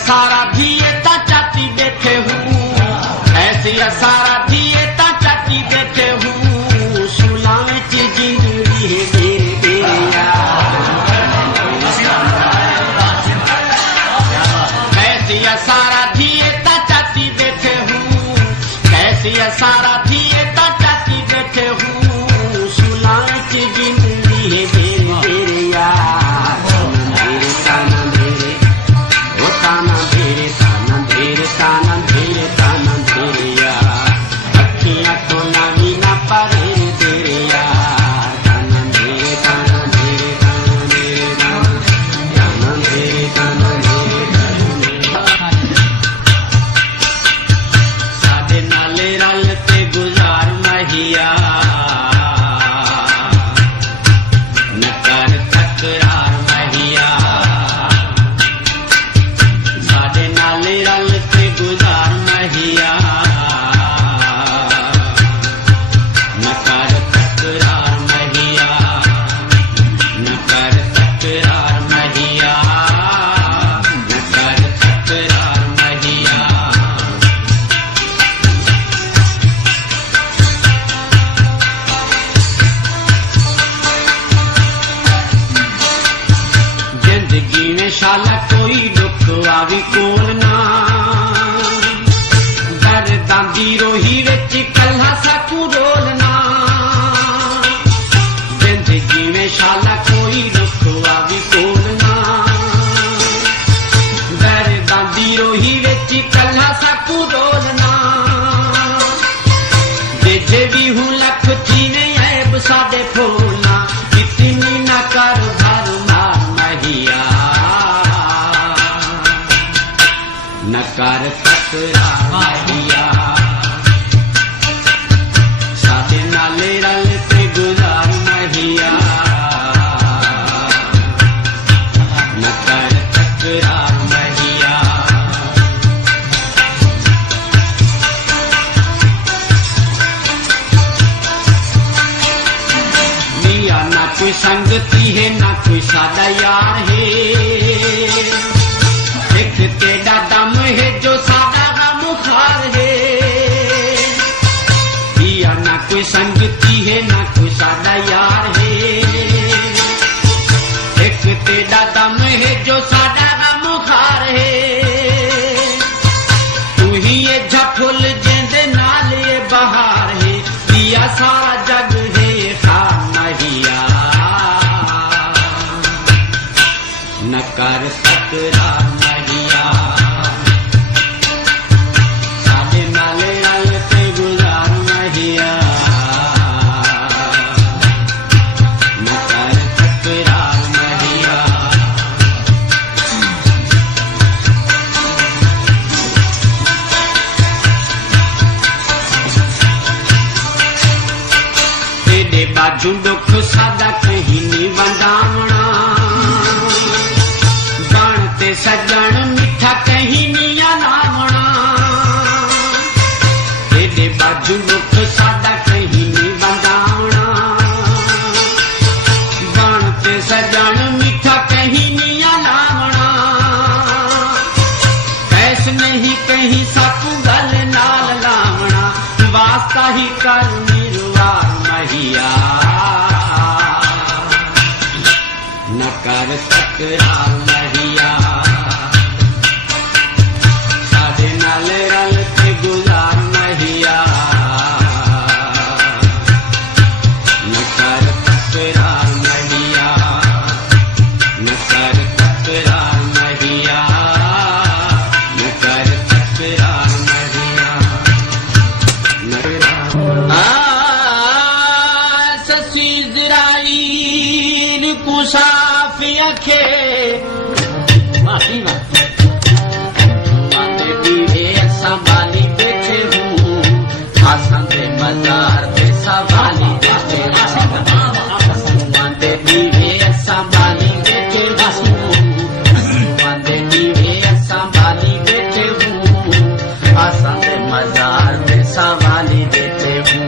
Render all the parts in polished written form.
सारा दिए ता चाटी बैठे हूँ ऐसी सारा दिए ता चाटी बैठे हूँ सुलाम की जिंदगी है मेरे बेरिया ऐसी सारा दिए ता चाटी बैठे हूँ ऐसी सारा दिए ता चाटी बैठे हूँ सुलाम की जिंदगी है मेरे बेरिया शाला कोई दुख आवी कोल ना दर्दां दी रोही विच कल्हा साकू डोलना जिंदगी में शाला कोई दुख आवी कोल ना दर्दां दी रोही विच कल्हा साकू डोलना जे भी हूं लख जीने ऐब साडे फूलना इतनी ना कर भर मार महिया नकार तकरार महिया सादे नाले रल पे गुजार महिया नकार तकरार महिया मिया ना कोई संगती है ना कोई सादा यार है एक तेरा दम है जो सादा गम खार है या ना कोई संगती है ना कोई सादा यार है एक तेरा दम है जो सादा गम खार है तू ही ये झफुल जेंदे नाल ये बहार है दिया सारा जग है खार महिया नकार तकरार महिया सादे नाले रल पे गुजार महिया नकार तकरार महिया तेरे बाजू दुख सादा कहीं नहीं वंडावना सजन मिठा कहीं नहीं नामना तेरे बाजू दुख सादा कहीं नहीं बंदावना बनते सजन मिठा कहीं नहीं नामना ऐस नहीं कहीं साकू गल नाल लावना वास्ता ही कर निर्वार महिया नकार तकरार महिया रल पे गुजार महिया नकार तकरार महिया नकार तकरार महिया नकार तकरार महिया ससी इज़राइल कुसाफ अखे संभाली बैठे हूँ आसान दे मजार पे संभाली बैठे मंदे दीवे संभाली बैठे हूँ मंदे दीवे संभाली बैठे हूँ आसान दे मजार पे संभाली बैठे हूँ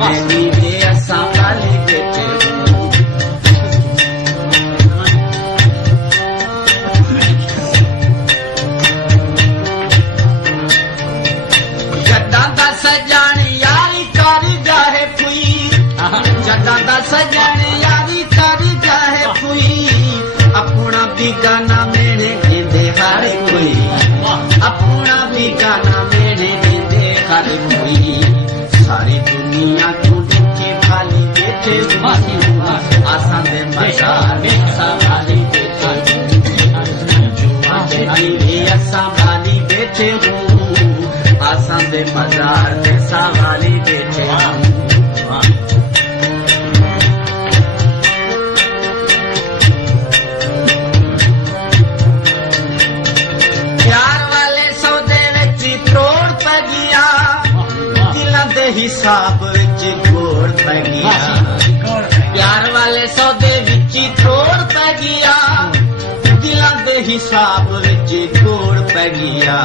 मंदे दीवे संभाली बैठे हूँ जदा दा सजन यारी कर जाए कोई अपना भी गाना मेरे गेंदे हर कोई अपना भी गाना मेरे गेंदे हर कोई सारी दुनिया को देखे खाली बैठे आसान दे मजार में सवाली बैठे आसा वाली बैठे हूँ आसान दे मजार में सवाली बैठे हिसाब विच गोड़ पै गया प्यार वाले सौदे विच तोड़ पै गया दिलां दे हिसाब विच गोड़ पै गया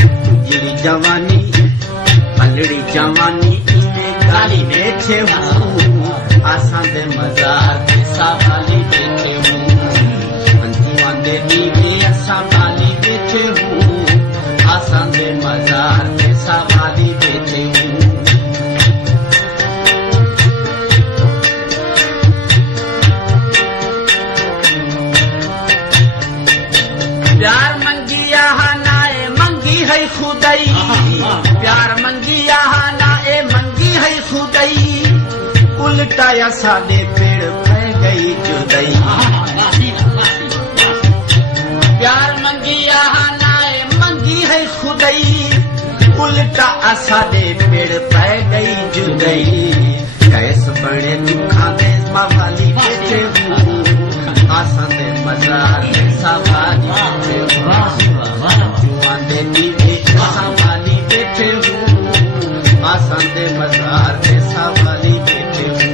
जिहड़ी जवानी पलड़ी जवानी इन्हें गाली बैठे हूँ आसान दे मजार ते सवाली बैठे हूँ अंजुआं दे दीवे असा वाली बैठे हूँ आसान दे मजार ते सवाली बैठे हूँ प्यार मंगिया नाए मंगी है खुदाई प्यार मंगिया नाए मंगी है खुदाई उल्टाया सादे पेड़ पै गई जुदाई प्यार मंगिया नाए मंगी है खुदाई उल्टा सादे पेड़ पै गई जुदाई कैस बड़े दुखा दे मवाली बैठे हूँ आसान दे मजार में सवाली जुआन दे दीवे सवाली बैठे हूँ आसान दे मजार में सवाली बैठे हूँ